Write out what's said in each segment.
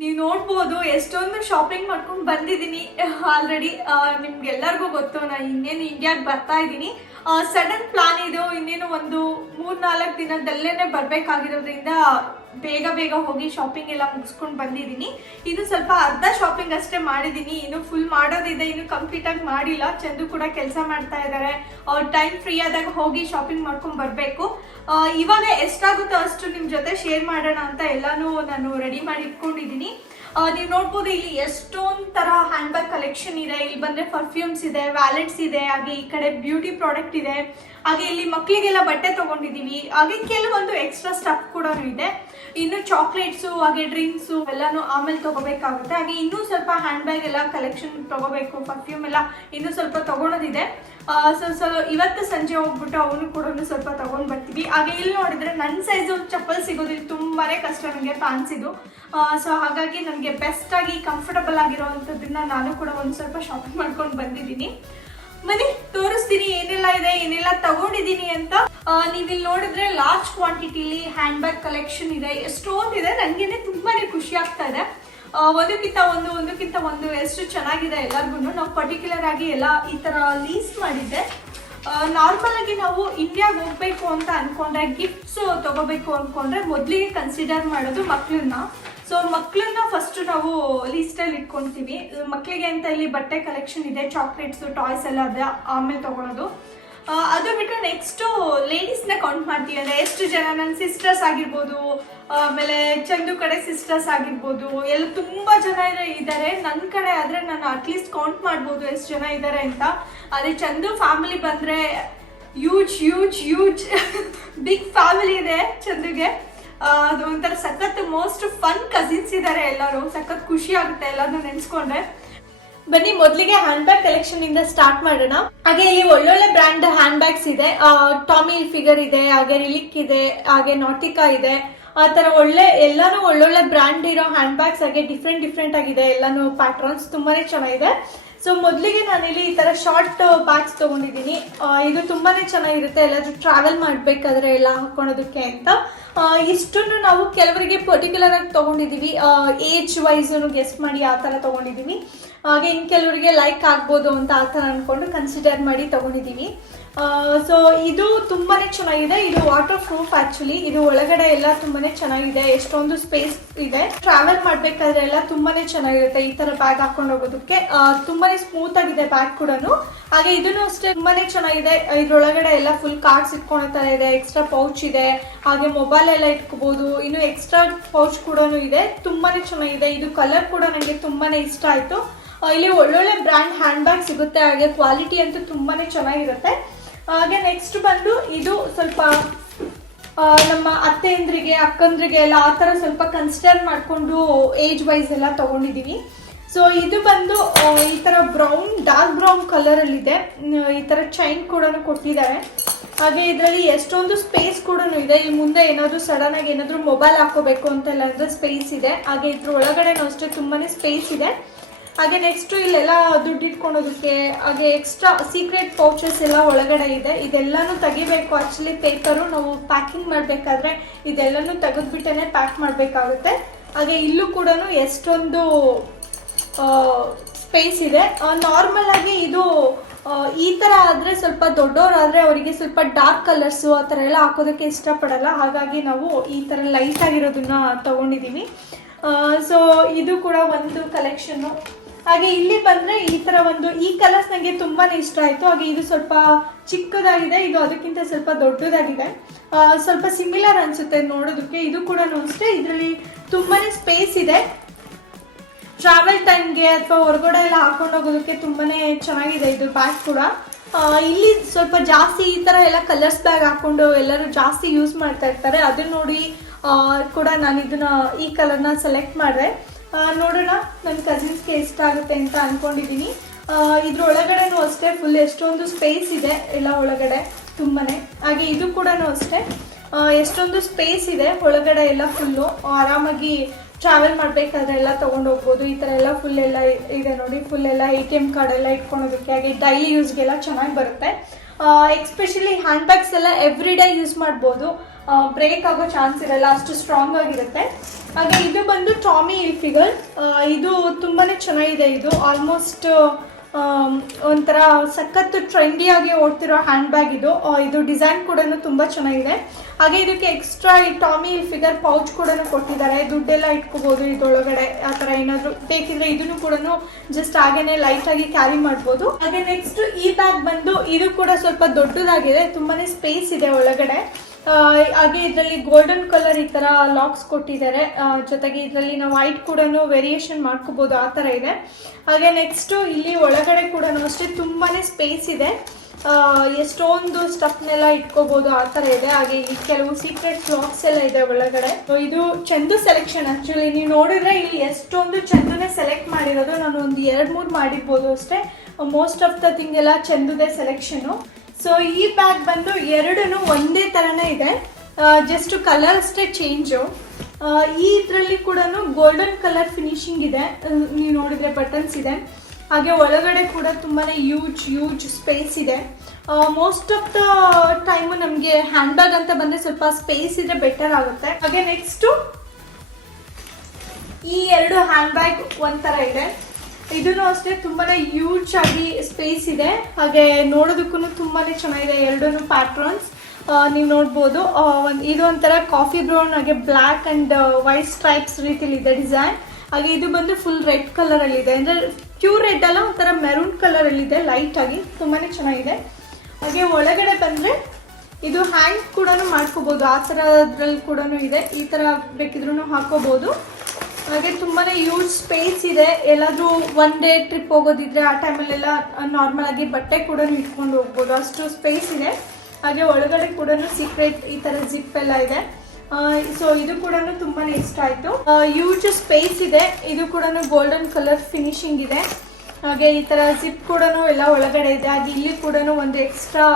ನೀವು ನೋಡ್ಬೋದು ಎಷ್ಟೊಂದು ಶಾಪಿಂಗ್ ಮಾಡ್ಕೊಂಡು ಬಂದಿದ್ದೀನಿ ಆಲ್ರೆಡಿ. ನಿಮ್ಗೆಲ್ಲರಿಗೂ ಗೊತ್ತು ನಾನು ಇನ್ನೇನು ಇಂಡಿಯಾಗೆ ಬರ್ತಾ ಇದ್ದೀನಿ. ಸಡನ್ ಪ್ಲಾನ್ ಇದು, ಇನ್ನೇನು ಒಂದು 3-4 ದಿನದಲ್ಲೇ ಬರಬೇಕಾಗಿರೋದ್ರಿಂದ ಬೇಗ ಬೇಗ ಹೋಗಿ ಶಾಪಿಂಗ್ ಎಲ್ಲ ಮುಗಿಸ್ಕೊಂಡು ಬಂದಿದ್ದೀನಿ. ಇನ್ನು ಸ್ವಲ್ಪ ಅರ್ಧ ಶಾಪಿಂಗ್ ಅಷ್ಟೇ ಮಾಡಿದ್ದೀನಿ, ಇನ್ನು ಫುಲ್ ಮಾಡೋದಿದೆ, ಇನ್ನು ಕಂಪ್ಲೀಟಾಗಿ ಮಾಡಿಲ್ಲ. ಚಂದು ಕೂಡ ಕೆಲಸ ಮಾಡ್ತಾ ಇದ್ದಾರೆ, ಅವ್ರ ಟೈಮ್ ಫ್ರೀ ಆದಾಗ ಹೋಗಿ ಶಾಪಿಂಗ್ ಮಾಡ್ಕೊಂಡು ಬರಬೇಕು. ಇವಾಗ ಎಷ್ಟಾಗುತ್ತೋ ಅಷ್ಟು ನಿಮ್ಮ ಜೊತೆ ಶೇರ್ ಮಾಡೋಣ ಅಂತ ಎಲ್ಲಾನು ನಾನು ರೆಡಿ ಮಾಡಿ ಇಟ್ಕೊಂಡಿದ್ದೀನಿ. ನೀವು ನೋಡ್ಬೋದು ಇಲ್ಲಿ ಎಷ್ಟೊಂದು ಥರ ಹ್ಯಾಂಡ್ ಬ್ಯಾಗ್ ಕಲೆಕ್ಷನ್ ಇದೆ. ಇಲ್ಲಿ ಬಂದರೆ ಪರ್ಫ್ಯೂಮ್ಸ್ ಇದೆ, ವ್ಯಾಲೆಟ್ಸ್ ಇದೆ, ಹಾಗೆ ಈ ಕಡೆ ಬ್ಯೂಟಿ ಪ್ರಾಡಕ್ಟ್ ಇದೆ, ಹಾಗೆ ಇಲ್ಲಿ ಮಕ್ಕಳಿಗೆಲ್ಲ ಬಟ್ಟೆ ತೊಗೊಂಡಿದ್ದೀವಿ, ಹಾಗೆ ಕೆಲವೊಂದು ಎಕ್ಸ್ಟ್ರಾ ಸ್ಟಫ್ ಕೂಡ ಇದೆ. ಇನ್ನು ಚಾಕ್ಲೇಟ್ಸು ಹಾಗೆ ಡ್ರಿಂಕ್ಸು ಎಲ್ಲಾನು ಆಮೇಲೆ ತೊಗೋಬೇಕಾಗುತ್ತೆ. ಹಾಗೆ ಇನ್ನೂ ಸ್ವಲ್ಪ ಹ್ಯಾಂಡ್ ಬ್ಯಾಗ್ ಎಲ್ಲ ಕಲೆಕ್ಷನ್ ತೊಗೋಬೇಕು, ಪರ್ಫ್ಯೂಮ್ ಎಲ್ಲ ಇನ್ನೂ ಸ್ವಲ್ಪ ತೊಗೊಳೋದಿದೆ. ಸೊ ಇವತ್ತು ಸಂಜೆ ಹೋಗ್ಬಿಟ್ಟು ಅವನು ಕೂಡ ಸ್ವಲ್ಪ ತೊಗೊಂಡು ಬರ್ತೀವಿ. ಹಾಗೆ ಇಲ್ಲಿ ನೋಡಿದ್ರೆ ನನ್ನ ಸೈಜು ಚಪ್ಪಲ್ ಸಿಗೋದು ತುಂಬಾ ಕಷ್ಟ ನನಗೆ, ಫ್ಯಾನ್ಸಿದು. ಸೊ ಹಾಗಾಗಿ ನನಗೆ ಬೆಸ್ಟಾಗಿ ಕಂಫರ್ಟಬಲ್ ಆಗಿರೋವಂಥದ್ದನ್ನ ನಾನು ಕೂಡ ಒಂದು ಸ್ವಲ್ಪ ಶಾಪಿಂಗ್ ಮಾಡ್ಕೊಂಡು ಬಂದಿದ್ದೀನಿ. ಬನ್ನಿ ತೋರಿಸ್ತೀನಿ ಏನೆಲ್ಲ ಇದೆ, ಏನೆಲ್ಲ ತಗೊಂಡಿದ್ದೀನಿ ಅಂತ. ನೀವಿಲ್ಲಿ ನೋಡಿದ್ರೆ ಲಾರ್ಜ್ ಕ್ವಾಂಟಿಟಿಲಿ ಹ್ಯಾಂಡ್ ಬ್ಯಾಗ್ ಕಲೆಕ್ಷನ್ ಇದೆ, ಎಷ್ಟೊಂದಿದೆ. ನನಗೇನೆ ತುಂಬಾನೇ ಖುಷಿ ಆಗ್ತಾ ಇದೆ. ಒಂದಕ್ಕಿಂತ ಒಂದು ಎಷ್ಟು ಚೆನ್ನಾಗಿದೆ ಎಲ್ಲರಿಗೂ. ನಾವು ಪರ್ಟಿಕ್ಯುಲರ್ ಆಗಿ ಎಲ್ಲ ಈ ತರ ಲೀಸ್ ಮಾಡಿದ್ದೆ. ನಾರ್ಮಲ್ ಆಗಿ ನಾವು ಇಂಡಿಯಾಗೆ ಹೋಗ್ಬೇಕು ಅಂತ ಅನ್ಕೊಂಡ್ರೆ, ಗಿಫ್ಟ್ಸ್ ತಗೋಬೇಕು ಅನ್ಕೊಂಡ್ರೆ ಮೊದಲಿಗೆ ಕನ್ಸಿಡರ್ ಮಾಡೋದು ಮಕ್ಕಳನ್ನ. ಸೊ ಮಕ್ಕಳನ್ನ ಫಸ್ಟ್ ನಾವು ಲೀಸ್ಟಲ್ಲಿ ಇಟ್ಕೊತೀವಿ. ಮಕ್ಕಳಿಗೆ ಅಂತ ಇಲ್ಲಿ ಬಟ್ಟೆ ಕಲೆಕ್ಷನ್ ಇದೆ, ಚಾಕ್ಲೇಟ್ಸು, ಟಾಯ್ಸ್ ಎಲ್ಲ ಅದೇ ಆಮೇಲೆ ತಗೊಳ್ಳೋದು. ಅದು ಬಿಟ್ಟು ನೆಕ್ಸ್ಟು ಲೇಡೀಸ್ನ ಕೌಂಟ್ ಮಾಡ್ತೀವಿ. ಅಂದರೆ ಎಷ್ಟು ಜನ ನನ್ನ ಸಿಸ್ಟರ್ಸ್ ಆಗಿರ್ಬೋದು, ಆಮೇಲೆ ಚಂದು ಕಡೆ ಸಿಸ್ಟರ್ಸ್ ಆಗಿರ್ಬೋದು, ಎಲ್ಲ ತುಂಬ ಜನ ಇದ್ದಾರೆ. ನನ್ನ ಕಡೆ ಆದರೆ ನಾನು ಅಟ್ಲೀಸ್ಟ್ ಕೌಂಟ್ ಮಾಡ್ಬೋದು ಎಷ್ಟು ಜನ ಇದ್ದಾರೆ ಅಂತ. ಅದೇ ಚಂದು ಫ್ಯಾಮಿಲಿ ಬಂದರೆ ಯೂಜ್ ಬಿಗ್ ಫ್ಯಾಮಿಲಿ ಇದೆ ಚಂದುಗೆ. ಅದು ಒಂಥರ ಸಖತ್ ಮೋಸ್ಟ್ ಫನ್ ಕಸಿನ್ಸ್ ಇದ್ದಾರೆ ಎಲ್ಲರೂ. ಸಖತ್ ಖುಷಿ ಆಗುತ್ತೆ ಎಲ್ಲಾನು ನೆನ್ಸ್ಕೊಂಡ್ರೆ. ಬನ್ನಿ ಮೊದಲಿಗೆ ಹ್ಯಾಂಡ್ ಬ್ಯಾಗ್ ಕಲೆಕ್ಷನ್ ಇಂದ ಸ್ಟಾರ್ಟ್ ಮಾಡೋಣ. ಹಾಗೆ ಇಲ್ಲಿ ಒಳ್ಳೊಳ್ಳೆ ಬ್ರ್ಯಾಂಡ್ ಹ್ಯಾಂಡ್ ಬ್ಯಾಗ್ಸ್ ಇದೆ. ಟಾಮಿ ಹಿಲ್ಫಿಗರ್ ಇದೆ, ಹಾಗೆ ರಿಲಿಕ್ ಇದೆ, ಹಾಗೆ ನಾಟಿಕಾ ಇದೆ. ಆ ತರ ಎಲ್ಲಾನು ಒಳ್ಳೊಳ್ಳೆ ಬ್ರ್ಯಾಂಡ್ ಇರೋ ಹ್ಯಾಂಡ್ ಬ್ಯಾಗ್ಸ್, ಹಾಗೆ ಡಿಫ್ರೆಂಟ್ ಆಗಿದೆ ಎಲ್ಲಾನು ಪ್ಯಾಟ್ರನ್ಸ್ ತುಂಬಾನೇ ಚೆನ್ನಾಗಿದೆ. ಸೊ ಮೊದಲಿಗೆ ನಾನಿಲ್ಲಿ ಈ ತರ ಶಾರ್ಟ್ ಬ್ಯಾಗ್ಸ್ ತಗೊಂಡಿದ್ದೀನಿ. ಇದು ತುಂಬಾನೇ ಚೆನ್ನಾಗಿರುತ್ತೆ ಎಲ್ಲಾದ್ರೂ ಟ್ರಾವೆಲ್ ಮಾಡ್ಬೇಕಾದ್ರೆ ಎಲ್ಲ ಹಾಕೊಳೋದಕ್ಕೆ ಅಂತ. ಇಷ್ಟನ್ನು ನಾವು ಕೆಲವರಿಗೆ ಪರ್ಟಿಕ್ಯುಲರ್ ಆಗಿ ತಗೊಂಡಿದೀವಿ, ಏಜ್ ವೈಸ್ ಗೆಸ್ಟ್ ಮಾಡಿ ಆ ತರ ತಗೊಂಡಿದೀವಿ. ಹಾಗೆ ಇನ್ ಕೆಲವರಿಗೆ ಲೈಕ್ ಆಗ್ಬೋದು ಅಂತ ಆ ತರ ಅನ್ಕೊಂಡು ಕನ್ಸಿಡರ್ ಮಾಡಿ ತಗೊಂಡಿದೀವಿ. ಸೊ ಇದು ತುಂಬಾನೇ ಚೆನ್ನಾಗಿದೆ. ಇದು ವಾಟರ್ ಪ್ರೂಫ್ ಆಕ್ಚುಲಿ. ಇದು ಒಳಗಡೆ ಎಲ್ಲ ತುಂಬಾನೇ ಚೆನ್ನಾಗಿದೆ, ಎಷ್ಟೊಂದು ಸ್ಪೇಸ್ ಇದೆ. ಟ್ರಾವೆಲ್ ಮಾಡ್ಬೇಕಾದ್ರೆ ಎಲ್ಲ ತುಂಬಾನೇ ಚೆನ್ನಾಗಿರುತ್ತೆ ಈ ತರ ಬ್ಯಾಗ್ ಹಾಕೊಂಡು ಹೋಗೋದಕ್ಕೆ. ತುಂಬಾನೇ ಸ್ಮೂತ್ ಆಗಿದೆ ಬ್ಯಾಗ್ ಕೂಡ. ಹಾಗೆ ಇದನ್ನು ಅಷ್ಟೇ ತುಂಬಾನೇ ಚೆನ್ನಾಗಿದೆ. ಇದ್ರೊಳಗಡೆ ಎಲ್ಲ ಫುಲ್ ಕಾರ್ಡ್ಸ್ ಇಟ್ಕೊಳೋ ತರ ಇದೆ, ಎಕ್ಸ್ಟ್ರಾ ಪೌಚ್ ಇದೆ, ಹಾಗೆ ಮೊಬೈಲ್ ಎಲ್ಲ ಇಟ್ಕೋಬಹುದು. ಇನ್ನು ಎಕ್ಸ್ಟ್ರಾ ಪೌಚ್ ಕೂಡ ಇದೆ, ತುಂಬಾನೇ ಚೆನ್ನಾಗಿದೆ. ಇದು ಕಲರ್ ಕೂಡ ನನಗೆ ತುಂಬಾನೇ ಇಷ್ಟ ಆಯ್ತು. ಇಲ್ಲಿ ಒಳ್ಳೊಳ್ಳೆ ಬ್ರ್ಯಾಂಡ್ ಹ್ಯಾಂಡ್ ಬ್ಯಾಗ್ ಸಿಗುತ್ತೆ, ಹಾಗೆ ಕ್ವಾಲಿಟಿ ಅಂತೂ ತುಂಬಾನೇ ಚೆನ್ನಾಗಿರುತ್ತೆ. ಹಾಗೆ ನೆಕ್ಸ್ಟ್ ಬಂದು ಇದು ಸ್ವಲ್ಪ ನಮ್ಮ ಅತ್ತೆಯಂದ್ರಿಗೆ, ಅಕ್ಕಂದ್ರಿಗೆ ಎಲ್ಲ ಆ ಥರ ಸ್ವಲ್ಪ ಕನ್ಸಿಡರ್ ಮಾಡಿಕೊಂಡು ಏಜ್ ವೈಸ್ ಎಲ್ಲ ತಗೊಂಡಿದ್ದೀವಿ. ಸೊ ಇದು ಬಂದು ಈ ಥರ ಡಾರ್ಕ್ ಬ್ರೌನ್ ಕಲರಲ್ಲಿದೆ. ಈ ಥರ ಚೈನ್ ಕೂಡ ಕೊಟ್ಟಿದ್ದಾರೆ. ಹಾಗೆ ಇದರಲ್ಲಿ ಎಷ್ಟೊಂದು ಸ್ಪೇಸ್ ಕೂಡ ಇದೆ. ಇಲ್ಲಿ ಮುಂದೆ ಏನಾದರೂ ಸಡನ್ ಆಗಿ ಏನಾದರೂ ಮೊಬೈಲ್ ಹಾಕೋಬೇಕು ಅಂತೆಲ್ಲ ಅಂದರೆ ಸ್ಪೇಸ್ ಇದೆ. ಹಾಗೆ ಇದ್ರ ಒಳಗಡೆನೂ ಅಷ್ಟೇ ತುಂಬಾನೇ ಸ್ಪೇಸ್ ಇದೆ. ಹಾಗೆ ನೆಕ್ಸ್ಟ್ ಇಲ್ಲೆಲ್ಲ ದುಡ್ಡು ಇಟ್ಕೊಳೋದಕ್ಕೆ, ಹಾಗೆ ಎಕ್ಸ್ಟ್ರಾ ಸೀಕ್ರೆಟ್ ಪೌಚಸ್ ಎಲ್ಲ ಒಳಗಡೆ ಇದೆ. ಇದೆಲ್ಲಾನು ತೆಗಿಬೇಕು ಆಕ್ಚುಲಿ. ಪೇಪರು ನಾವು ಪ್ಯಾಕಿಂಗ್ ಮಾಡಬೇಕಾದ್ರೆ ಇದೆಲ್ಲನೂ ತೆಗೆದ್ಬಿಟ್ಟೇ ಪ್ಯಾಕ್ ಮಾಡಬೇಕಾಗುತ್ತೆ. ಹಾಗೆ ಇಲ್ಲೂ ಕೂಡ ಎಷ್ಟೊಂದು ಸ್ಪೇಸ್ ಇದೆ. ನಾರ್ಮಲ್ ಆಗಿ ಇದು ಈ ಥರ ಆದರೆ ಸ್ವಲ್ಪ ದೊಡ್ಡವರಾದರೆ ಅವರಿಗೆ ಸ್ವಲ್ಪ ಡಾರ್ಕ್ ಕಲರ್ಸು ಆ ಥರ ಎಲ್ಲ ಹಾಕೋದಕ್ಕೆ ಇಷ್ಟಪಡಲ್ಲ. ಹಾಗಾಗಿ ನಾವು ಈ ಥರ ಲೈಟ್ ಆಗಿರೋದನ್ನ ತಗೊಂಡಿದ್ದೀವಿ. ಸೊ ಇದು ಕೂಡ ಒಂದು ಕಲೆಕ್ಷನ್ನು. ಹಾಗೆ ಇಲ್ಲಿ ಬಂದರೆ ಈ ಥರ ಈ ಕಲರ್ಸ್ ನನಗೆ ತುಂಬಾ ಇಷ್ಟ ಆಯಿತು. ಹಾಗೆ ಇದು ಸ್ವಲ್ಪ ಚಿಕ್ಕದಾಗಿದೆ, ಇದು ಅದಕ್ಕಿಂತ ಸ್ವಲ್ಪ ದೊಡ್ಡದಾಗಿದೆ. ಸ್ವಲ್ಪ ಸಿಮಿಲರ್ ಅನಿಸುತ್ತೆ ನೋಡೋದಕ್ಕೆ. ಇದು ಕೂಡ ಅಷ್ಟೇ, ಇದರಲ್ಲಿ ತುಂಬಾ ಸ್ಪೇಸ್ ಇದೆ. ಟ್ರಾವೆಲ್ ಟೈಮ್ಗೆ ಅಥವಾ ಹೊರಗಡೆ ಎಲ್ಲ ಹಾಕೊಂಡು ಹೋಗೋದಕ್ಕೆ ತುಂಬಾ ಚೆನ್ನಾಗಿದೆ ಇದು ಬ್ಯಾಗ್ ಕೂಡ. ಇಲ್ಲಿ ಸ್ವಲ್ಪ ಜಾಸ್ತಿ ಈ ಥರ ಎಲ್ಲ ಕಲರ್ಸ್ ಬ್ಯಾಗ್ ಹಾಕೊಂಡು ಎಲ್ಲರೂ ಜಾಸ್ತಿ ಯೂಸ್ ಮಾಡ್ತಾ ಇರ್ತಾರೆ. ಅದನ್ನ ನೋಡಿ ಕೂಡ ನಾನು ಈ ಕಲರ್ನ ಸೆಲೆಕ್ಟ್ ಮಾಡಿದೆ. ನೋಡೋಣ ನನ್ನ ಕಸಿನ್ಸ್ಗೆ ಇಷ್ಟ ಆಗುತ್ತೆ ಅಂತ ಅಂದ್ಕೊಂಡಿದ್ದೀನಿ. ಇದ್ರೊಳಗಡೆನೂ ಅಷ್ಟೇ ಫುಲ್ ಎಷ್ಟೊಂದು ಸ್ಪೇಸ್ ಇದೆ ಎಲ್ಲ ಒಳಗಡೆ ತುಂಬಾನೇ. ಹಾಗೆ ಇದು ಕೂಡ ಅಷ್ಟೇ ಎಷ್ಟೊಂದು ಸ್ಪೇಸ್ ಇದೆ ಒಳಗಡೆ ಎಲ್ಲ ಫುಲ್ಲು. ಆರಾಮಾಗಿ ಟ್ರಾವೆಲ್ ಮಾಡಬೇಕಾದ್ರೆ ಎಲ್ಲ ತೊಗೊಂಡು ಹೋಗ್ಬೋದು. ಈ ಥರ ಎಲ್ಲ ಫುಲ್ ಎಲ್ಲ ಇದೆ ನೋಡಿ, ಫುಲ್ ಎಲ್ಲ ATM ಕಾರ್ಡ್ ಎಲ್ಲ ಇಟ್ಕೊಳೋದಕ್ಕೆ, ಹಾಗೆ ಡೈಲಿ ಯೂಸ್ಗೆಲ್ಲ ಚೆನ್ನಾಗಿ ಬರುತ್ತೆ. ಎಕ್ಸ್ಪೆಷಲಿ ಹ್ಯಾಂಡ್ ಬ್ಯಾಗ್ಸ್ ಎಲ್ಲ ಎವ್ರಿ ಡೇ ಯೂಸ್ ಮಾಡ್ಬೋದು, ಬ್ರೇಕ್ ಆಗೋ ಚಾನ್ಸ್ ಇರಲ್ಲ, ಅಷ್ಟು ಸ್ಟ್ರಾಂಗ್ ಆಗಿರುತ್ತೆ. ಹಾಗೆ ಇದು ಬಂದು ಟಾಮಿ ಹಿಲ್ಫಿಗರ್. ಇದು ತುಂಬಾ ಚೆನ್ನಾಗಿದೆ. ಇದು ಆಲ್ಮೋಸ್ಟ್ ಒಂಥರ ಸಖತ್ತು ಟ್ರೆಂಡಿಯಾಗಿ ಓಡ್ತಿರೋ ಹ್ಯಾಂಡ್ ಬ್ಯಾಗ್ ಇದು. ಇದು ಡಿಸೈನ್ ಕೂಡ ತುಂಬ ಚೆನ್ನಾಗಿದೆ. ಹಾಗೆ ಇದಕ್ಕೆ ಎಕ್ಸ್ಟ್ರಾ ಈ ಟಾಮಿ ಹಿಲ್ಫಿಗರ್ ಪೌಚ್ ಕೂಡ ಕೊಟ್ಟಿದ್ದಾರೆ, ದುಡ್ಡೆಲ್ಲ ಇಟ್ಕೋಬೋದು ಇದರೊಳಗಡೆ. ಆ ಥರ ಏನಾದರೂ ಬೇಕಿದ್ರೆ ಇದನ್ನು ಕೂಡ ಜಸ್ಟ್ ಹಾಗೇನೆ ಲೈಟಾಗಿ ಕ್ಯಾರಿ ಮಾಡ್ಬೋದು. ಹಾಗೆ ನೆಕ್ಸ್ಟ್ ಈ ಬ್ಯಾಗ್ ಬಂದು ಇದು ಕೂಡ ಸ್ವಲ್ಪ ದೊಡ್ಡದಾಗಿದೆ, ತುಂಬಾ ಸ್ಪೇಸ್ ಇದೆ ಒಳಗಡೆ. ಹಾಗೆ ಇದರಲ್ಲಿ ಗೋಲ್ಡನ್ ಕಲರ್ ಈ ಥರ ಲಾಕ್ಸ್ ಕೊಟ್ಟಿದ್ದಾರೆ, ಜೊತೆಗೆ ಇದರಲ್ಲಿ ನಾವು ವೈಟ್ ಕೂಡ ವೇರಿಯೇಷನ್ ಮಾಡ್ಕೋಬೋದು, ಆ ಥರ ಇದೆ. ಹಾಗೆ ನೆಕ್ಸ್ಟು ಇಲ್ಲಿ ಒಳಗಡೆ ಕೂಡ ಅಷ್ಟೇ ತುಂಬಾ ಸ್ಪೇಸ್ ಇದೆ, ಎಷ್ಟೊಂದು ಸ್ಟಫ್ನೆಲ್ಲ ಇಟ್ಕೋಬೋದು, ಆ ಥರ ಇದೆ. ಹಾಗೆ ಇಲ್ಲಿ ಕೆಲವು ಸೀಕ್ರೆಟ್ ಲಾಕ್ಸ್ ಎಲ್ಲ ಇದೆ ಒಳಗಡೆ. ಇದು ಚಂದು ಸೆಲೆಕ್ಷನ್. ಆ್ಯಕ್ಚುಲಿ ನೀವು ನೋಡಿದ್ರೆ ಇಲ್ಲಿ ಎಷ್ಟೊಂದು ಚಂದುನೇ ಸೆಲೆಕ್ಟ್ ಮಾಡಿರೋದು, ನಾನು ಒಂದು 2-3 ಮಾಡಿರ್ಬೋದು ಅಷ್ಟೇ. ಮೋಸ್ಟ್ ಆಫ್ ದ ಥಿಂಗ್ ಎಲ್ಲ ಚಂದುದೇ ಸೆಲೆಕ್ಷನು. ಸೊ ಈ ಬ್ಯಾಗ್ ಬಂದು ಎರಡೂ ಒಂದೇ ಥರನೇ ಇದೆ, ಜಸ್ಟ್ ಕಲರ್ ಅಷ್ಟೇ ಚೇಂಜು. ಈ ಇದರಲ್ಲಿ ಕೂಡ ಗೋಲ್ಡನ್ ಕಲರ್ ಫಿನಿಶಿಂಗ್ ಇದೆ, ನೀವು ನೋಡಿದರೆ ಬಟನ್ಸ್ ಇದೆ. ಹಾಗೆ ಒಳಗಡೆ ಕೂಡ ತುಂಬಾ ಯೂಜ್ ಸ್ಪೇಸ್ ಇದೆ. ಮೋಸ್ಟ್ ಆಫ್ ದ ಟೈಮು ನಮಗೆ ಹ್ಯಾಂಡ್ ಬ್ಯಾಗ್ ಅಂತ ಬಂದರೆ ಸ್ವಲ್ಪ ಸ್ಪೇಸ್ ಇದ್ರೆ ಬೆಟರ್ ಆಗುತ್ತೆ. ಹಾಗೆ ನೆಕ್ಸ್ಟು ಈ ಎರಡು ಹ್ಯಾಂಡ್ ಬ್ಯಾಗ್ ಒಂಥರ ಇದೆ, ಇದನ್ನು ಅಷ್ಟೇ ತುಂಬಾ ಯೂಜ್ ಆಗಿ ಸ್ಪೇಸ್ ಇದೆ. ಹಾಗೆ ನೋಡೋದಕ್ಕೂ ತುಂಬಾ ಚೆನ್ನಾಗಿದೆ. ಎರಡೂ ಪ್ಯಾಟ್ರನ್ಸ್ ನೀವು ನೋಡ್ಬೋದು. ಇದು ಒಂಥರ ಕಾಫಿ ಬ್ರೌನ್, ಹಾಗೆ ಬ್ಲ್ಯಾಕ್ ಆ್ಯಂಡ್ ವೈಟ್ ಸ್ಟ್ರೈಪ್ಸ್ ರೀತಿಲಿ ಇದೆ ಡಿಸೈನ್. ಹಾಗೆ ಇದು ಬಂದು ಫುಲ್ ರೆಡ್ ಕಲರಲ್ಲಿದೆ, ಅಂದರೆ ಪ್ಯೂರ್ ರೆಡ್ ಅಲ್ಲ, ಒಂಥರ ಮೆರೂನ್ ಕಲರಲ್ಲಿದೆ ಲೈಟ್ ಆಗಿ, ತುಂಬಾ ಚೆನ್ನಾಗಿದೆ. ಹಾಗೆ ಒಳಗಡೆ ಬಂದರೆ ಇದು ಹ್ಯಾಂಡ್ ಕೂಡ ಮಾಡ್ಕೋಬೋದು, ಆ ಥರದ್ರಲ್ಲಿ ಕೂಡ ಇದೆ, ಈ ಥರ ಬೇಕಿದ್ರೂ ಹಾಕೋಬೋದು. ಹಾಗೆ ತುಂಬಾ ಯೂಜ್ ಸ್ಪೇಸ್ ಇದೆ. ಎಲ್ಲಾದರೂ ಒನ್ ಡೇ ಟ್ರಿಪ್ ಹೋಗೋದಿದ್ರೆ ಆ ಟೈಮಲ್ಲೆಲ್ಲ ನಾರ್ಮಲ್ ಆಗಿ ಬಟ್ಟೆ ಕೂಡ ಇಟ್ಕೊಂಡು ಹೋಗ್ಬೋದು, ಅಷ್ಟು ಸ್ಪೇಸ್ ಇದೆ. ಹಾಗೆ ಒಳಗಡೆ ಕೂಡ ಸೀಕ್ರೆಟ್ ಈ ಥರ ಜಿಪ್ ಎಲ್ಲ ಇದೆ. ಸೊ ಇದು ಕೂಡ ತುಂಬಾ ಇಷ್ಟ ಆಯಿತು. ಯೂಜ್ ಸ್ಪೇಸ್ ಇದೆ, ಇದು ಕೂಡ ಗೋಲ್ಡನ್ ಕಲರ್ ಫಿನಿಶಿಂಗ್ ಇದೆ. ಹಾಗೆ ಈ ಥರ ಜಿಪ್ ಕೂಡ ಎಲ್ಲ ಒಳಗಡೆ ಇದೆ. ಹಾಗೆ ಇಲ್ಲಿ ಕೂಡ ಒಂದು ಎಕ್ಸ್ಟ್ರಾ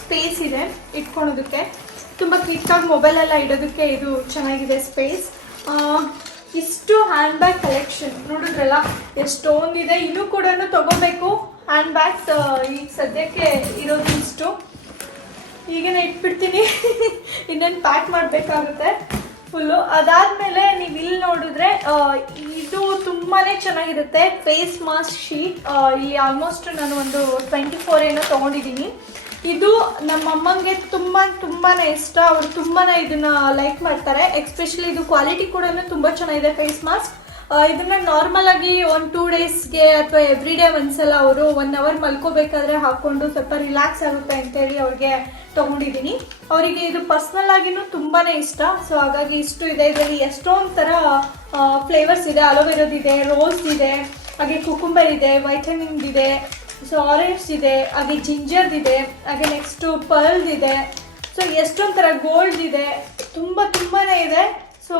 ಸ್ಪೇಸ್ ಇದೆ ಇಟ್ಕೊಳೋದಕ್ಕೆ, ತುಂಬ ಕ್ವಿಕ್ಕಾಗಿ ಮೊಬೈಲೆಲ್ಲ ಇಡೋದಕ್ಕೆ ಇದು ಚೆನ್ನಾಗಿದೆ ಸ್ಪೇಸ್. ಇಷ್ಟು ಹ್ಯಾಂಡ್ ಬ್ಯಾಗ್ ಕಲೆಕ್ಷನ್ ನೋಡಿದ್ರಲ್ಲ, ಎಷ್ಟೊಂದಿದೆ. ಇನ್ನೂ ಕೂಡ ತಗೋಬೇಕು ಹ್ಯಾಂಡ್ ಬ್ಯಾಗ್ಸ್. ಈಗ ಸದ್ಯಕ್ಕೆ ಇರೋದು ಇಷ್ಟು, ಈಗೇನೆ ಇಟ್ಬಿಡ್ತೀನಿ, ಇನ್ನೇನು ಪ್ಯಾಕ್ ಮಾಡಬೇಕಾಗುತ್ತೆ ಫುಲ್ಲು. ಅದಾದಮೇಲೆ ನೀವು ಇಲ್ಲಿ ನೋಡಿದ್ರೆ ಇದು ತುಂಬಾ ಚೆನ್ನಾಗಿರುತ್ತೆ, ಫೇಸ್ ಮಾಸ್ಕ್ ಶೀಟ್. ಇಲ್ಲಿ ಆಲ್ಮೋಸ್ಟ್ ನಾನು ಒಂದು 24 ಏನೋ ತೊಗೊಂಡಿದ್ದೀನಿ. ಇದು ನಮ್ಮ ಅಮ್ಮಂಗೆ ತುಂಬಾ ಇಷ್ಟ, ಅವರು ತುಂಬಾ ಇದನ್ನ ಲೈಕ್ ಮಾಡ್ತಾರೆ. ಎಕ್ಸ್ಪೆಷಲಿ ಇದು ಕ್ವಾಲಿಟಿ ಕೂಡ ತುಂಬ ಚೆನ್ನಾಗಿದೆ ಫೇಸ್ ಮಾಸ್ಕ್. ಇದನ್ನ ನಾರ್ಮಲ್ ಆಗಿ ಒಂದು 2 ಡೇಸ್ಗೆ ಅಥವಾ ಎವ್ರಿ ಡೇ ಒಂದ್ಸಲ ಅವರು 1 ಅವರ್ ಮಲ್ಕೋಬೇಕಾದ್ರೆ ಹಾಕೊಂಡು ಸ್ವಲ್ಪ ರಿಲ್ಯಾಕ್ಸ್ ಆಗುತ್ತೆ ಅಂತೇಳಿ ಅವ್ರಿಗೆ ತೊಗೊಂಡಿದ್ದೀನಿ. ಅವರಿಗೆ ಇದು ಪರ್ಸ್ನಲ್ ಆಗಿನೂ ತುಂಬಾ ಇಷ್ಟ. ಸೊ ಹಾಗಾಗಿ ಇಷ್ಟು ಇದೆ. ಇದರಲ್ಲಿ ಎಷ್ಟೊಂದು ಥರ ಫ್ಲೇವರ್ಸ್ ಇದೆ, ಅಲೋವೆರಾದಿದೆ, ರೋಸ್ ಇದೆ, ಹಾಗೆ ಕುಕುಂಬರ್ ಇದೆ, ವೈಟಮಿನ್ ಇದೆ, ಸೊ ಆರೆಂಜ್ ಇದೆ, ಹಾಗೆ ಜಿಂಜರ್ದಿದೆ, ಹಾಗೆ ನೆಕ್ಸ್ಟು ಪರ್ಲ್ ಇದೆ. ಸೊ ಎಷ್ಟೊಂದು ಥರ ಗೋಲ್ಡ್ ಇದೆ, ತುಂಬಾ ಇದೆ. ಸೊ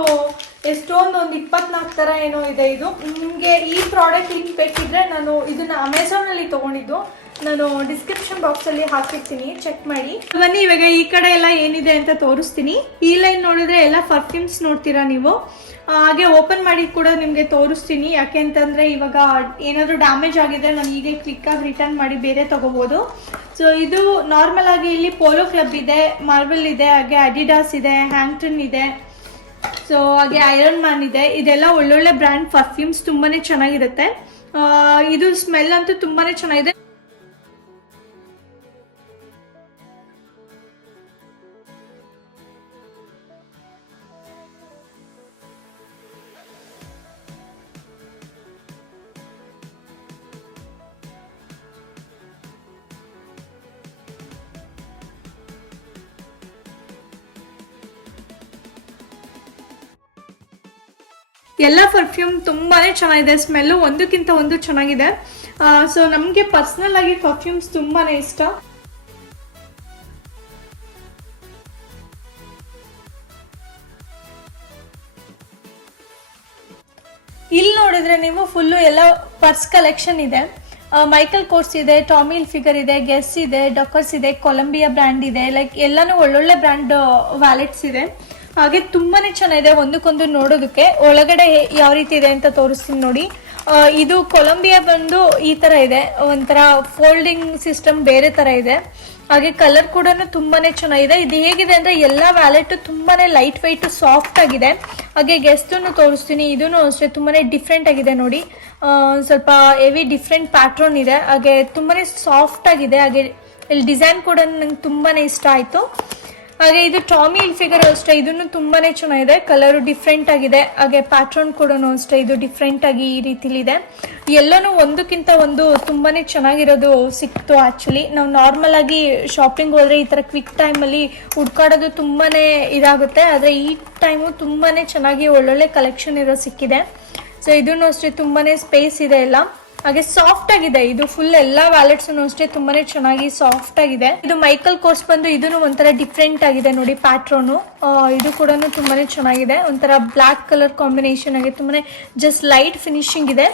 ಒಂದು 24 ಥರ ಏನೋ ಇದೆ. ಇದು ನಿಮಗೆ ಈ ಪ್ರಾಡಕ್ಟ್ ಲಿಂಕ್ ಬೇಕಿದ್ರೆ ನಾನು ಇದನ್ನು ಅಮೆಝಾನಲ್ಲಿ ತೊಗೊಂಡಿದ್ದು, ನಾನು ಡಿಸ್ಕ್ರಿಪ್ಷನ್ ಬಾಕ್ಸಲ್ಲಿ ಹಾಕಿರ್ತೀನಿ, ಚೆಕ್ ಮಾಡಿ. ಬನ್ನಿ ಇವಾಗ ಈ ಕಡೆ ಎಲ್ಲ ಏನಿದೆ ಅಂತ ತೋರಿಸ್ತೀನಿ. ಈ ಲೈನ್ ನೋಡಿದ್ರೆ ಎಲ್ಲ ಪರ್ಫ್ಯೂಮ್ಸ್ ನೋಡ್ತೀರಾ ನೀವು. ಹಾಗೆ ಓಪನ್ ಮಾಡಿ ಕೂಡ ನಿಮಗೆ ತೋರಿಸ್ತೀನಿ, ಯಾಕೆ ಅಂತಂದರೆ ಇವಾಗ ಏನಾದರೂ ಡ್ಯಾಮೇಜ್ ಆಗಿದ್ರೆ ನಾನು ಹೀಗೆ ಕ್ಲಿಕ್ಕಾಗಿ ರಿಟರ್ನ್ ಮಾಡಿ ಬೇರೆ ತೊಗೋಬೋದು. ಸೊ ಇದು ನಾರ್ಮಲ್ ಆಗಿ ಇಲ್ಲಿ ಪೋಲೋ ಕ್ಲಬ್ ಇದೆ, ಮಾರ್ವೆಲ್ ಇದೆ, ಹಾಗೆ ಅಡಿಡಾಸ್ ಇದೆ, ಹ್ಯಾಂಗ್ಟನ್ ಇದೆ, ಸೊ ಹಾಗೆ ಐರನ್ ಮ್ಯಾನ್ ಇದೆ. ಇದೆಲ್ಲ ಒಳ್ಳೊಳ್ಳೆ ಬ್ರ್ಯಾಂಡ್ ಪರ್ಫ್ಯೂಮ್ಸ್, ತುಂಬಾ ಚೆನ್ನಾಗಿರುತ್ತೆ. ಇದು ಸ್ಮೆಲ್ ಅಂತೂ ತುಂಬಾ ಚೆನ್ನಾಗಿದೆ. ಎಲ್ಲ ಪರ್ಫ್ಯೂಮ್ ತುಂಬಾ ಚೆನ್ನಾಗಿದೆ, ಸ್ಮೆಲ್ಲು ಒಂದಕ್ಕಿಂತ ಒಂದು ಚೆನ್ನಾಗಿದೆ. ಸೊ ನಮಗೆ ಪರ್ಸ್ನಲ್ ಆಗಿ ಪರ್ಫ್ಯೂಮ್ಸ್ ತುಂಬಾ ಇಷ್ಟ. ಇಲ್ಲಿ ನೋಡಿದ್ರೆ ನೀವು ಫುಲ್ಲು ಎಲ್ಲ ಪರ್ಸ್ ಕಲೆಕ್ಷನ್ ಇದೆ. ಮೈಕಲ್ ಕೋರ್ಸ್ ಇದೆ, ಟಾಮಿ ಹಿಲ್ಫಿಗರ್ ಇದೆ, ಗೆಸ್ ಇದೆ, ಡಾಕರ್ಸ್ ಇದೆ, ಕೊಲಂಬಿಯಾ ಬ್ರ್ಯಾಂಡ್ ಇದೆ, ಲೈಕ್ ಎಲ್ಲಾನು ಒಳ್ಳೊಳ್ಳೆ ಬ್ರ್ಯಾಂಡ್ ವ್ಯಾಲೆಟ್ಸ್ ಇದೆ. ಹಾಗೆ ತುಂಬಾ ಚೆನ್ನಾಗಿದೆ ಒಂದಕ್ಕೊಂದು ನೋಡೋದಕ್ಕೆ. ಒಳಗಡೆ ಯಾವ ರೀತಿ ಇದೆ ಅಂತ ತೋರಿಸ್ತೀನಿ ನೋಡಿ. ಇದು ಕೊಲಂಬಿಯಾ ಬಂದು ಈ ಥರ ಇದೆ, ಒಂಥರ ಫೋಲ್ಡಿಂಗ್ ಸಿಸ್ಟಮ್ ಬೇರೆ ಥರ ಇದೆ. ಹಾಗೆ ಕಲರ್ ಕೂಡ ತುಂಬಾನೇ ಚೆನ್ನಾಗಿದೆ. ಇದು ಹೇಗಿದೆ ಅಂದ್ರೆ ಎಲ್ಲ ವ್ಯಾಲೆಟ್ ತುಂಬಾನೇ ಲೈಟ್ ವೈಟ್ ಸಾಫ್ಟ್ ಆಗಿದೆ. ಹಾಗೆ ಗೆಸ್ಟನ್ನು ತೋರಿಸ್ತೀನಿ. ಇದೂ ಅಷ್ಟೇ ತುಂಬಾನೇ ಡಿಫ್ರೆಂಟ್ ಆಗಿದೆ ನೋಡಿ. ಸ್ವಲ್ಪ ಹೆವಿ ಡಿಫ್ರೆಂಟ್ ಪ್ಯಾಟ್ರನ್ ಇದೆ. ಹಾಗೆ ತುಂಬಾನೇ ಸಾಫ್ಟ್ ಆಗಿದೆ. ಹಾಗೆ ಇಲ್ಲಿ ಡಿಸೈನ್ ಕೂಡ ನಂಗೆ ತುಂಬಾನೇ ಇಷ್ಟ ಆಯ್ತು. ಹಾಗೆ ಇದು ಟಾಮಿ ಹಿಲ್ಫಿಗರ್ ಅಷ್ಟೇ, ಇದನ್ನು ತುಂಬಾನೇ ಚೆನ್ನಾಗಿದೆ. ಕಲರು ಡಿಫ್ರೆಂಟ್ ಆಗಿದೆ. ಹಾಗೆ ಪ್ಯಾಟ್ರನ್ ಕೂಡ ಅಷ್ಟೇ, ಇದು ಡಿಫ್ರೆಂಟ್ ಆಗಿ ಈ ರೀತಿಲಿದೆ. ಎಲ್ಲನೂ ಒಂದಕ್ಕಿಂತ ಒಂದು ತುಂಬಾನೇ ಚೆನ್ನಾಗಿರೋದು ಸಿಕ್ತು. ಆಕ್ಚುಲಿ ನಾವು ನಾರ್ಮಲ್ ಆಗಿ ಶಾಪಿಂಗ್ ಹೋದ್ರೆ ಈ ತರ ಕ್ವಿಕ್ ಟೈಮಲ್ಲಿ ಹುಡ್ಕಾಡೋದು ತುಂಬಾನೇ ಇದಾಗುತ್ತೆ. ಆದರೆ ಈ ಟೈಮು ತುಂಬಾನೇ ಚೆನ್ನಾಗಿ ಒಳ್ಳೊಳ್ಳೆ ಕಲೆಕ್ಷನ್ ಇರೋ ಸಿಕ್ಕಿದೆ. ಸೊ ಇದನ್ನು ಅಷ್ಟೇ ತುಂಬಾನೇ ಸ್ಪೇಸ್ ಇದೆ ಎಲ್ಲ. ಹಾಗೆ ಸಾಫ್ಟ್ ಆಗಿದೆ. ಇದು ಫುಲ್ ಎಲ್ಲಾ ವ್ಯಾಲೆಟ್ಸ್ ಅಷ್ಟೇ ತುಂಬಾನೇ ಚೆನ್ನಾಗಿ ಸಾಫ್ಟ್ ಆಗಿದೆ. ಇದು ಮೈಕಲ್ ಕೋರ್ಸ್ ಬಂದು ಇದನ್ನು ಒಂಥರ ಡಿಫ್ರೆಂಟ್ ಆಗಿದೆ ನೋಡಿ ಪ್ಯಾಟ್ರನ್. ಇದು ಕೂಡ ತುಂಬಾನೇ ಚೆನ್ನಾಗಿದೆ. ಒಂಥರ ಬ್ಲಾಕ್ ಕಲರ್ ಕಾಂಬಿನೇಷನ್ ಆಗಿ ತುಂಬಾನೇ ಜಸ್ಟ್ ಲೈಟ್ ಫಿನಿಶಿಂಗ್ ಇದೆ.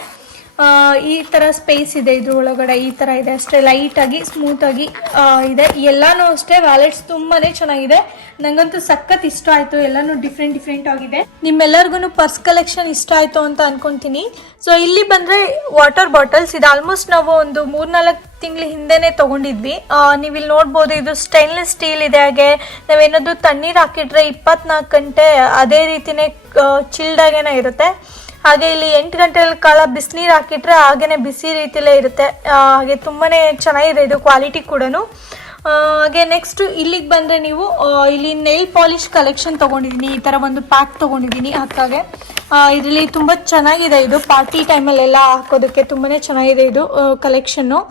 ಈ ತರ ಸ್ಪೇಸ್ ಇದೆ ಇದ್ರ ಒಳಗಡೆ, ಈ ತರ ಇದೆ ಅಷ್ಟೇ, ಲೈಟ್ ಆಗಿ ಸ್ಮೂತ್ ಆಗಿ ಇದೆ. ಎಲ್ಲಾನು ಅಷ್ಟೇ ವ್ಯಾಲೆಟ್ಸ್ ತುಂಬಾನೇ ಚೆನ್ನಾಗಿದೆ. ನಂಗಂತೂ ಸಖತ್ ಇಷ್ಟ ಆಯ್ತು. ಎಲ್ಲಾನು ಡಿಫ್ರೆಂಟ್ ಆಗಿದೆ. ನಿಮ್ಮೆಲ್ಲರಿಗೂ ಪರ್ಸ್ ಕಲೆಕ್ಷನ್ ಇಷ್ಟ ಆಯ್ತು ಅಂತ ಅನ್ಕೊಂತೀನಿ. ಸೊ ಇಲ್ಲಿ ಬಂದ್ರೆ ವಾಟರ್ ಬಾಟಲ್ಸ್. ಇದು ಆಲ್ಮೋಸ್ಟ್ ನಾವು ಒಂದು 3-4 ತಿಂಗಳ ಹಿಂದೆನೆ ತಗೊಂಡಿದ್ವಿ. ನೀವು ಇಲ್ಲಿ ನೋಡ್ಬೋದು, ಇದು ಸ್ಟೈನ್ಲೆಸ್ ಸ್ಟೀಲ್ ಇದೆ. ಹಾಗೆ ನಾವೇನಾದ್ರು ತಣ್ಣೀರ್ ಹಾಕಿಟ್ರೆ 24 ಗಂಟೆ ಅದೇ ರೀತಿನೇ ಚಿಲ್ಡ್ ಆಗೇನೆ ಇರುತ್ತೆ. ಹಾಗೆ ಇಲ್ಲಿ 8 ಗಂಟೆಗಳ ಕಾಲ ಬಿಸಿನೀರು ಹಾಕಿಟ್ರೆ ಹಾಗೇನೆ ಬಿಸಿ ರೀತಿಲೇ ಇರುತ್ತೆ. ಹಾಗೆ ತುಂಬಾನೇ ಚೆನ್ನಾಗಿದೆ ಇದು ಕ್ವಾಲಿಟಿ ಕೂಡ. ಹಾಗೆ ನೆಕ್ಸ್ಟ್ ಇಲ್ಲಿಗೆ ಬಂದ್ರೆ ನೀವು ಇಲ್ಲಿ ನೈಲ್ ಪಾಲಿಶ್ ಕಲೆಕ್ಷನ್ ತಗೊಂಡಿದ್ದೀನಿ. ಈ ತರ ಒಂದು ಪ್ಯಾಕ್ ತಗೊಂಡಿದ್ದೀನಿ ಅಕ್ಕಾಗೆ. ಇದರಲ್ಲಿ ತುಂಬಾ ಚೆನ್ನಾಗಿದೆ. ಇದು ಪಾರ್ಟಿ ಟೈಮಲ್ಲೆಲ್ಲ ಹಾಕೋದಕ್ಕೆ ತುಂಬಾನೇ ಚೆನ್ನಾಗಿದೆ ಇದು ಕಲೆಕ್ಷನ್ನು.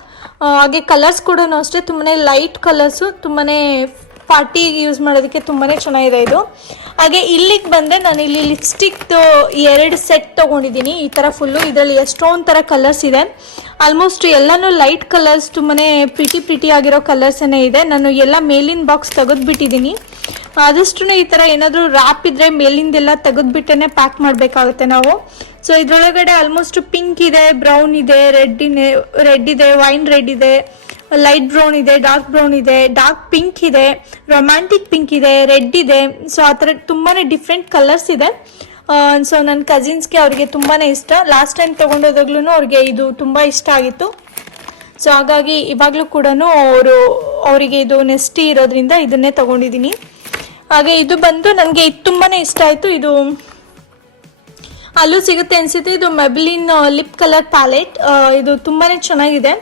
ಹಾಗೆ ಕಲರ್ಸ್ ಕೂಡ ಅಷ್ಟೇ ತುಂಬಾನೇ ಲೈಟ್ ಕಲರ್ಸು, ತುಂಬಾನೇ ಪಾರ್ಟಿ ಯೂಸ್ ಮಾಡೋದಕ್ಕೆ ತುಂಬಾನೇ ಚೆನ್ನಾಗಿದೆ ಇದು. ಹಾಗೆ ಇಲ್ಲಿಗೆ ಬಂದರೆ ನಾನು ಇಲ್ಲಿ ಲಿಪ್ಸ್ಟಿಕ್ 2 ಸೆಟ್ ತೊಗೊಂಡಿದ್ದೀನಿ. ಈ ಥರ ಫುಲ್ಲು ಇದರಲ್ಲಿ ಎಷ್ಟೊಂದು ಥರ ಕಲರ್ಸ್ ಇದೆ. ಆಲ್ಮೋಸ್ಟ್ ಎಲ್ಲನೂ ಲೈಟ್ ಕಲರ್ಸ್, ತುಂಬಾನೇ ಪ್ರಿಟಿ ಆಗಿರೋ ಕಲರ್ಸೇ ಇದೆ. ನಾನು ಎಲ್ಲ ಮೇಲಿನ ಬಾಕ್ಸ್ ತೆಗೆದುಬಿಟ್ಟಿದ್ದೀನಿ. ಆದಷ್ಟು ಈ ಥರ ಏನಾದರೂ ರ್ಯಾಪ್ ಇದ್ದರೆ ಮೇಲಿಂದೆಲ್ಲ ತೆಗೆದುಬಿಟ್ಟೇ ಪ್ಯಾಕ್ ಮಾಡಬೇಕಾಗುತ್ತೆ ನಾವು. ಸೊ ಇದರೊಳಗಡೆ ಆಲ್ಮೋಸ್ಟ್ ಪಿಂಕ್ ಇದೆ, ಬ್ರೌನ್ ಇದೆ, ರೆಡ್ ಇದೆ, ವೈನ್ ರೆಡ್ ಇದೆ, ಲೈಟ್ ಬ್ರೌನ್ ಇದೆ, ಡಾರ್ಕ್ ಬ್ರೌನ್ ಇದೆ, ಡಾರ್ಕ್ ಪಿಂಕ್ ಇದೆ, ರೊಮ್ಯಾಂಟಿಕ್ ಪಿಂಕ್ ಇದೆ, ರೆಡ್ ಇದೆ. ಸೊ ಆ ಥರ ತುಂಬಾನೇ ಡಿಫ್ರೆಂಟ್ ಕಲರ್ಸ್ ಇದೆ. ಸೊ ನನ್ನ ಕಸಿನ್ಸ್ಗೆ ಅವ್ರಿಗೆ ತುಂಬಾನೇ ಇಷ್ಟ. ಲಾಸ್ಟ್ ಟೈಮ್ ತೊಗೊಂಡೋದಾಗ್ಲೂ ಅವ್ರಿಗೆ ಇದು ತುಂಬ ಇಷ್ಟ ಆಗಿತ್ತು. ಸೊ ಹಾಗಾಗಿ ಇವಾಗಲೂ ಕೂಡ ಅವರಿಗೆ ಇದು ನೆಸ್ಟಿ ಇರೋದ್ರಿಂದ ಇದನ್ನೇ ತಗೊಂಡಿದ್ದೀನಿ. ಹಾಗೆ ಇದು ಬಂದು ನನಗೆ ಇದು ತುಂಬಾನೇ ಇಷ್ಟ ಆಯಿತು. ಇದು ಅಲ್ಲೂ ಸಿಗುತ್ತೆ ಅನಿಸುತ್ತೆ. ಇದು ಮೆಬ್ಲಿನ್ ಲಿಪ್ ಕಲರ್ ಪ್ಯಾಲೆಟ್. ಇದು ತುಂಬಾನೇ ಚೆನ್ನಾಗಿದೆ.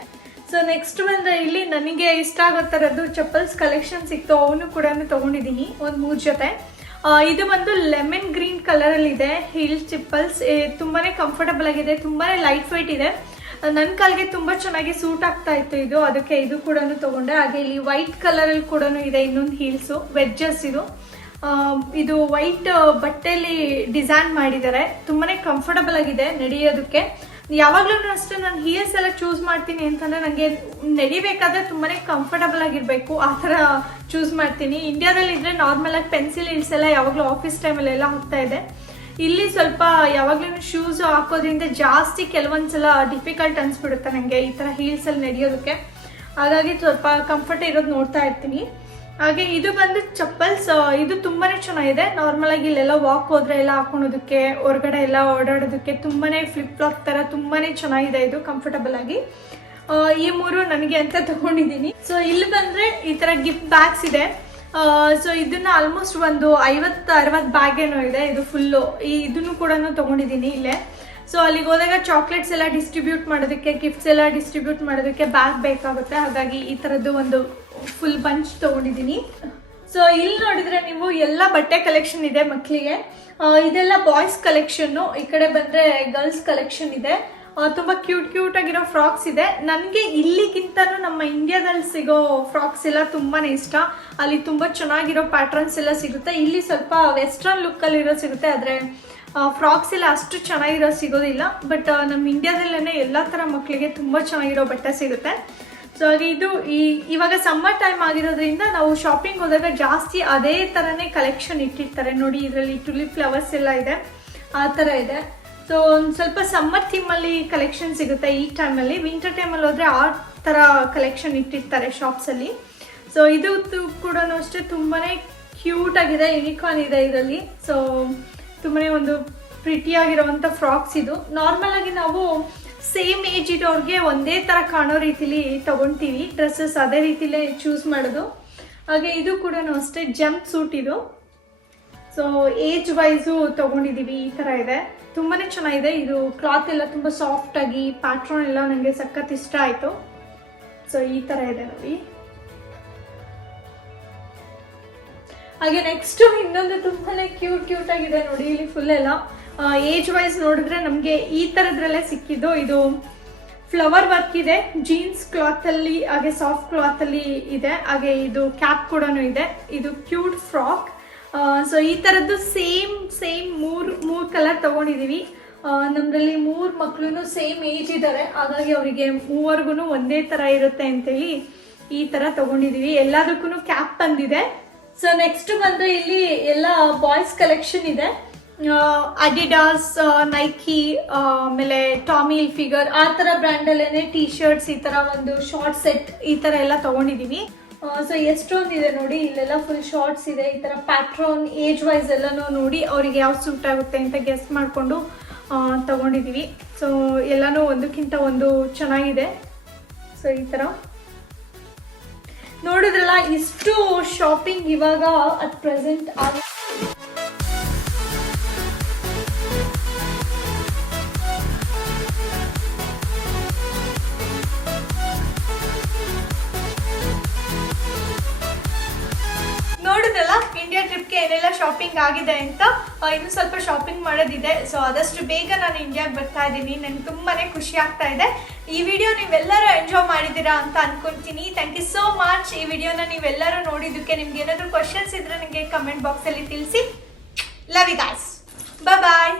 ಸೊ ನೆಕ್ಸ್ಟ್ ಬಂದರೆ ಇಲ್ಲಿ ನನಗೆ ಇಷ್ಟ ಆಗೋ ಥರದ್ದು ಚಪ್ಪಲ್ಸ್ ಕಲೆಕ್ಷನ್ ಸಿಕ್ತು. ಅವನು ಕೂಡ ತೊಗೊಂಡಿದ್ದೀನಿ ಒಂದು 3 ಜೊತೆ. ಇದು ಬಂದು ಲೆಮನ್ ಗ್ರೀನ್ ಕಲರಲ್ಲಿ ಇದೆ. ಹೀಲ್ಸ್ ಚಪ್ಪಲ್ಸ್ ತುಂಬಾನೇ ಕಂಫರ್ಟಬಲ್ ಆಗಿದೆ, ತುಂಬಾನೇ ಲೈಟ್ ವೆಯ್ಟ್ ಇದೆ. ನನ್ನ ಕಾಲಿಗೆ ತುಂಬ ಚೆನ್ನಾಗಿ ಸೂಟ್ ಆಗ್ತಾ ಇತ್ತು ಇದು, ಅದಕ್ಕೆ ಇದು ಕೂಡ ತೊಗೊಂಡೆ. ಹಾಗೆ ಇಲ್ಲಿ ವೈಟ್ ಕಲರಲ್ಲಿ ಕೂಡ ಇದೆ ಇನ್ನೊಂದು ಹೀಲ್ಸು, ವೆಡ್ಜಸ್ ಇದು ವೈಟ್ ಬಟ್ಟೆಯಲ್ಲಿ ಡಿಸೈನ್ ಮಾಡಿದ್ದಾರೆ. ತುಂಬಾನೇ ಕಂಫರ್ಟಬಲ್ ಆಗಿದೆ ನಡೆಯೋದಕ್ಕೆ. ಯಾವಾಗಲೂ ಅಷ್ಟೇ ನಾನು ಹೀಲ್ಸ್ ಎಲ್ಲ ಚೂಸ್ ಮಾಡ್ತೀನಿ ಅಂತಂದರೆ ನನಗೆ ನಡಿಬೇಕಾದ್ರೆ ತುಂಬಾ ಕಂಫರ್ಟಬಲ್ ಆಗಿರಬೇಕು, ಆ ಥರ ಚೂಸ್ ಮಾಡ್ತೀನಿ. ಇಂಡಿಯಾದಲ್ಲಿ ಇದ್ದರೆ ನಾರ್ಮಲ್ ಆಗಿ ಪೆನ್ಸಿಲ್ ಹೀಲ್ಸ್ ಎಲ್ಲ ಯಾವಾಗಲೂ ಆಫೀಸ್ ಟೈಮಲ್ಲೆಲ್ಲ ಹೋಗ್ತಾ ಇದೆ. ಇಲ್ಲಿ ಸ್ವಲ್ಪ ಯಾವಾಗಲೂ ಶೂಸ್ ಹಾಕೋದ್ರಿಂದ ಜಾಸ್ತಿ ಕೆಲವೊಂದ್ಸಲ ಡಿಫಿಕಲ್ಟ್ ಅನಿಸ್ಬಿಡುತ್ತೆ ನನಗೆ ಈ ಥರ ಹೀಲ್ಸಲ್ಲಿ ನಡೆಯೋದಕ್ಕೆ. ಹಾಗಾಗಿ ಸ್ವಲ್ಪ ಕಂಫರ್ಟ್ ಇರೋದು ನೋಡ್ತಾ ಇರ್ತೀನಿ. ಹಾಗೆ ಇದು ಬಂದು ಚಪ್ಪಲ್ಸ್. ಇದು ತುಂಬಾನೇ ಚೆನ್ನಾಗಿದೆ. ನಾರ್ಮಲ್ ಆಗಿ ಇಲ್ಲೆಲ್ಲ ವಾಕ್ ಹೋದ್ರೆ ಎಲ್ಲ ಹಾಕೊಳೋದಕ್ಕೆ, ಹೊರಗಡೆ ಎಲ್ಲ ಓಡಾಡೋದಕ್ಕೆ ತುಂಬಾನೇ ಫ್ಲಿಪ್ ಫ್ಲಾಪ್ ತರ ತುಂಬಾನೇ ಚೆನ್ನಾಗಿದೆ ಇದು, ಕಂಫರ್ಟಬಲ್ ಆಗಿ. ಈ 3 ನನಗೆ ಅಂತ ತಗೊಂಡಿದ್ದೀನಿ. ಸೊ ಇಲ್ಲಿ ಬಂದ್ರೆ ಈ ತರ ಗಿಫ್ಟ್ ಬ್ಯಾಗ್ಸ್ ಇದೆ. ಸೊ ಇದನ್ನ ಆಲ್ಮೋಸ್ಟ್ ಒಂದು 50-60 ಬ್ಯಾಗ್ ಏನೋ ಇದೆ. ಇದು ಫುಲ್ಲು ಇದನ್ನು ಕೂಡ ತಗೊಂಡಿದ್ದೀನಿ ಇಲ್ಲೇ. ಸೊ ಅಲ್ಲಿಗೆ ಹೋದಾಗ ಚಾಕ್ಲೇಟ್ಸ್ ಎಲ್ಲ ಡಿಸ್ಟ್ರಿಬ್ಯೂಟ್ ಮಾಡೋದಕ್ಕೆ, ಗಿಫ್ಟ್ಸ್ ಎಲ್ಲ ಡಿಸ್ಟ್ರಿಬ್ಯೂಟ್ ಮಾಡೋದಕ್ಕೆ ಬ್ಯಾಗ್ ಬೇಕಾಗುತ್ತೆ. ಹಾಗಾಗಿ ಈ ಥರದ್ದು ಒಂದು ಫುಲ್ ಬಂಚ್ ತೊಗೊಂಡಿದ್ದೀನಿ. ಸೊ ಇಲ್ಲಿ ನೋಡಿದ್ರೆ ನೀವು ಎಲ್ಲ ಬಟ್ಟೆ ಕಲೆಕ್ಷನ್ ಇದೆ ಮಕ್ಕಳಿಗೆ. ಇದೆಲ್ಲ ಬಾಯ್ಸ್ ಕಲೆಕ್ಷನ್ನು. ಈ ಕಡೆ ಬಂದರೆ ಗರ್ಲ್ಸ್ ಕಲೆಕ್ಷನ್ ಇದೆ. ತುಂಬ ಕ್ಯೂಟ್ ಆಗಿರೋ ಫ್ರಾಕ್ಸ್ ಇದೆ. ನನಗೆ ಇಲ್ಲಿಗಿಂತನೂ ನಮ್ಮ ಇಂಡಿಯಾದಲ್ಲಿ ಸಿಗೋ ಫ್ರಾಕ್ಸ್ ಎಲ್ಲ ತುಂಬಾ ಇಷ್ಟ. ಅಲ್ಲಿ ತುಂಬ ಚೆನ್ನಾಗಿರೋ ಪ್ಯಾಟ್ರನ್ಸ್ ಎಲ್ಲ ಸಿಗುತ್ತೆ. ಇಲ್ಲಿ ಸ್ವಲ್ಪ ವೆಸ್ಟರ್ನ್ ಲುಕ್ಕಲ್ಲಿರೋ ಸಿಗುತ್ತೆ, ಆದರೆ ಫ್ರಾಕ್ಸ್ ಎಲ್ಲ ಅಷ್ಟು ಚೆನ್ನಾಗಿರೋ ಸಿಗೋದಿಲ್ಲ. ಬಟ್ ನಮ್ಮ ಇಂಡಿಯಾದಲ್ಲೇ ಎಲ್ಲ ಥರ ಮಕ್ಕಳಿಗೆ ತುಂಬ ಚೆನ್ನಾಗಿರೋ ಬಟ್ಟೆ ಸಿಗುತ್ತೆ. ಸೊ ಹಾಗೆ ಇದು ಇವಾಗ ಸಮ್ಮರ್ ಟೈಮ್ ಆಗಿರೋದ್ರಿಂದ ನಾವು ಶಾಪಿಂಗ್ ಹೋದಾಗ ಜಾಸ್ತಿ ಅದೇ ಥರನೇ ಕಲೆಕ್ಷನ್ ಇಟ್ಟಿರ್ತಾರೆ ನೋಡಿ. ಇದರಲ್ಲಿ ಟುಲಿಪ್ ಫ್ಲವರ್ಸ್ ಎಲ್ಲ ಇದೆ, ಆ ಥರ ಇದೆ. ಸೊ ಒಂದು ಸ್ವಲ್ಪ ಸಮ್ಮರ್ ಥೀಮಲ್ಲಿ ಕಲೆಕ್ಷನ್ ಸಿಗುತ್ತೆ ಈ ಟೈಮಲ್ಲಿ. ವಿಂಟರ್ ಟೈಮಲ್ಲಿ ಹೋದರೆ ಆ ಥರ ಕಲೆಕ್ಷನ್ ಇಟ್ಟಿರ್ತಾರೆ ಶಾಪ್ಸಲ್ಲಿ. ಸೊ ಇದು ಕೂಡ ಅಷ್ಟೇ ತುಂಬಾ ಕ್ಯೂಟ್ ಆಗಿದೆ, ಯೂನಿಕಾರ್ನ್ ಇದೆ ಇದರಲ್ಲಿ. ಸೊ ತುಂಬಾ ಒಂದು ಪ್ರಿಟಿಯಾಗಿರೋವಂಥ ಫ್ರಾಕ್ಸ್ ಇದು. ನಾರ್ಮಲ್ ಆಗಿ ನಾವು ಸೇಮ್ ಏಜ್ ಇರೋರಿಗೆ ಒಂದೇ ಥರ ಕಾಣೋ ರೀತಿಲಿ ತೊಗೊತೀವಿ ಡ್ರೆಸ್ಸಸ್, ಅದೇ ರೀತಿಲೇ ಚೂಸ್ ಮಾಡೋದು. ಹಾಗೆ ಇದು ಕೂಡ ಅಷ್ಟೇ ಜಂಪ್ ಸೂಟ್ ಇದು. ಸೊ ಏಜ್ ವೈಸು ತೊಗೊಂಡಿದ್ದೀವಿ. ಈ ಥರ ಇದೆ, ತುಂಬಾ ಚೆನ್ನಾಗಿದೆ. ಇದು ಕ್ಲಾತ್ ಎಲ್ಲ ತುಂಬ ಸಾಫ್ಟಾಗಿ ಪ್ಯಾಟ್ರನ್ ಎಲ್ಲ ನನಗೆ ಸಖತ್ ಇಷ್ಟ ಆಯಿತು. ಸೊ ಈ ಥರ ಇದೆ ನೋಡಿ. ಹಾಗೆ ನೆಕ್ಸ್ಟು ಇನ್ನೊಂದು ತುಂಬಾ ಕ್ಯೂಟ್ ಆಗಿದೆ ನೋಡಿ. ಇಲ್ಲಿ ಫುಲ್ ಎಲ್ಲ ಏಜ್ ವೈಸ್ ನೋಡಿದ್ರೆ ನಮಗೆ ಈ ಥರದ್ರಲ್ಲೇ ಸಿಕ್ಕಿದ್ದು. ಇದು ಫ್ಲವರ್ ವರ್ಕ್ ಇದೆ, ಜೀನ್ಸ್ ಕ್ಲಾತಲ್ಲಿ, ಹಾಗೆ ಸಾಫ್ಟ್ ಕ್ಲಾತಲ್ಲಿ ಇದೆ. ಹಾಗೆ ಇದು ಕ್ಯಾಪ್ ಕೂಡ ಇದೆ. ಇದು ಕ್ಯೂಟ್ ಫ್ರಾಕ್. ಸೊ ಈ ಥರದ್ದು ಸೇಮ್ ಮೂರು ಕಲರ್ ತೊಗೊಂಡಿದ್ದೀವಿ. ನಮ್ಮದ್ರಲ್ಲಿ 3 ಮಕ್ಕಳು ಸೇಮ್ ಏಜ್ ಇದ್ದಾರೆ, ಹಾಗಾಗಿ ಅವರಿಗೆ ಮೂವರ್ಗು ಒಂದೇ ಥರ ಇರುತ್ತೆ ಅಂತೇಳಿ ಈ ಥರ ತೊಗೊಂಡಿದ್ದೀವಿ. ಎಲ್ಲದಕ್ಕೂ ಕ್ಯಾಪ್ ಬಂದಿದೆ. ಸೊ ನೆಕ್ಸ್ಟ್ ಬಂದರೆ ಇಲ್ಲಿ ಎಲ್ಲ ಬಾಯ್ಸ್ ಕಲೆಕ್ಷನ್ ಇದೆ. ಅಡಿಡಾಸ್, ನೈಕಿ, ಆಮೇಲೆ ಟಾಮಿ ಹಿಲ್ಫಿಗರ್ ಆ ಥರ ಬ್ರ್ಯಾಂಡಲ್ಲೇ ಟೀ ಶರ್ಟ್ಸ್, ಈ ಥರ ಒಂದು ಶಾರ್ಟ್ ಸೆಟ್ ಈ ಥರ ಎಲ್ಲ ತೊಗೊಂಡಿದ್ದೀವಿ. ಸೊ ಎಷ್ಟೊಂದಿದೆ ನೋಡಿ, ಇಲ್ಲೆಲ್ಲ ಫುಲ್ ಶಾರ್ಟ್ಸ್ ಇದೆ. ಈ ಥರ ಪ್ಯಾಟ್ರನ್ ಏಜ್ ವೈಸ್ ಎಲ್ಲನೂ ನೋಡಿ ಅವರಿಗೆ ಯಾವ ಸೂಟ್ ಆಗುತ್ತೆ ಅಂತ ಗೆಸ್ ಮಾಡಿಕೊಂಡು ತೊಗೊಂಡಿದ್ದೀವಿ. ಸೊ ಎಲ್ಲನೂ ಒಂದಕ್ಕಿಂತ ಒಂದು ಚೆನ್ನಾಗಿದೆ. ಸೊ ಈ ಥರ ನೋಡಿದ್ರಲ್ಲ, ಇಷ್ಟು ಶಾಪಿಂಗ್ ಇವಾಗ ಅಟ್ ಪ್ರೆಸೆಂಟ್ ಆಗಿ ನೋಡಿದ್ರಲ್ಲ ಇಂಡಿಯಾ ಟ್ರಿಪ್ಗೆ ಏನೆಲ್ಲ ಶಾಪಿಂಗ್ ಆಗಿದೆ ಅಂತ. ಇನ್ನು ಸ್ವಲ್ಪ ಶಾಪಿಂಗ್ ಮಾಡೋದಿದೆ. ಸೊ ಆದಷ್ಟು ಬೇಗ ನಾನು ಇಂಡಿಯಾಗೆ ಬರ್ತಾ ಇದ್ದೀನಿ. ನನಗೆ ತುಂಬಾ ಖುಷಿ ಆಗ್ತಾ ಇದೆ. ಈ ವಿಡಿಯೋ ನೀವೆಲ್ಲರೂ ಎಂಜಾಯ್ ಮಾಡಿದ್ದೀರಾ ಅಂತ ಅನ್ಕೊಂತೀನಿ. Thank you so much. ಈ ವಿಡಿಯೋನ ನೀವೆಲ್ಲರೂ ನೋಡಿದ್ದಕ್ಕೆ. ನಿಮ್ಗೆ ಏನಾದರೂ ಕ್ವಶನ್ಸ್ ಇದ್ರೆ ನನಗೆ ಕಮೆಂಟ್ ಬಾಕ್ಸಲ್ಲಿ ತಿಳಿಸಿ. Love you guys. ಬಾಯ್.